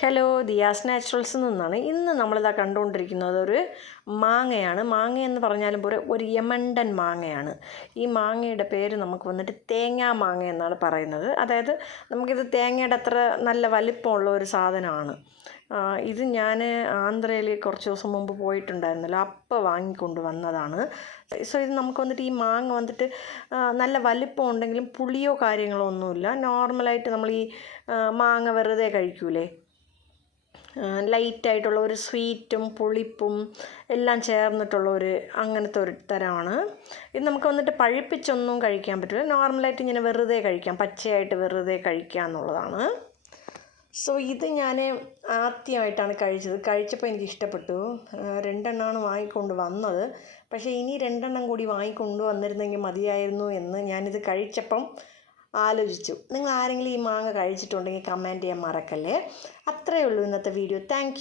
Hello, Diaz നാച്ചുറൽസിൽ നിന്നാണ്. ഇന്ന് നമ്മളിതാ കണ്ടുകൊണ്ടിരിക്കുന്നത് ഒരു മാങ്ങയാണ്. മാങ്ങയെന്ന് പറഞ്ഞാലും പോലെ ഒരു യമണ്ടൻ മാങ്ങയാണ്. ഈ മാങ്ങയുടെ പേര് നമുക്ക് വന്നിട്ട് തേങ്ങാ മാങ്ങ എന്നാണ് പറയുന്നത്. അതായത് നമുക്കിത് തേങ്ങയുടെ അത്ര നല്ല വലിപ്പമുള്ള ഒരു സാധനമാണ്. ഇത് ഞാൻ ആന്ധ്രയിൽ കുറച്ച് ദിവസം മുമ്പ് പോയിട്ടുണ്ടായിരുന്നല്ലോ, അപ്പോൾ വാങ്ങിക്കൊണ്ട് വന്നതാണ്. സോ ഇത് നമുക്ക് വന്നിട്ട് ഈ മാങ്ങ വന്നിട്ട് നല്ല വലിപ്പം ഉണ്ടെങ്കിലും പുളിയോ കാര്യങ്ങളോ ഒന്നുമില്ല. നോർമലായിട്ട് നമ്മൾ ഈ മാങ്ങ വെറുതെ കഴിക്കൂലേ, ലൈറ്റായിട്ടുള്ള ഒരു സ്വീറ്റും പുളിപ്പും എല്ലാം ചേർന്നിട്ടുള്ള അങ്ങനത്തെ ഒരു തരമാണ് ഇത്. നമുക്ക് വന്നിട്ട് പഴുപ്പിച്ചൊന്നും കഴിക്കാൻ പറ്റില്ല. നോർമലായിട്ട് ഇങ്ങനെ വെറുതെ കഴിക്കാം, പച്ചയായിട്ട് വെറുതെ കഴിക്കുക എന്നുള്ളതാണ്. സോ ഇത് ഞാൻ ആദ്യമായിട്ടാണ് കഴിച്ചപ്പോൾ എനിക്ക് ഇഷ്ടപ്പെട്ടു. 2 എണ്ണമാണ് വാങ്ങിക്കൊണ്ട് വന്നത്. പക്ഷേ ഇനി 2 എണ്ണം കൂടി വാങ്ങിക്കൊണ്ട് വന്നിരുന്നെങ്കിൽ മതിയായിരുന്നു എന്ന് ഞാനിത് കഴിച്ചപ്പം ആലോചിച്ചു. നിങ്ങൾ ആരെങ്കിലും ഈ മാങ്ങ കഴിച്ചിട്ടുണ്ടെങ്കിൽ കമൻറ്റ് ചെയ്യാൻ മറക്കല്ലേ. അത്രയേ ഉള്ളൂ ഇന്നത്തെ വീഡിയോ. താങ്ക്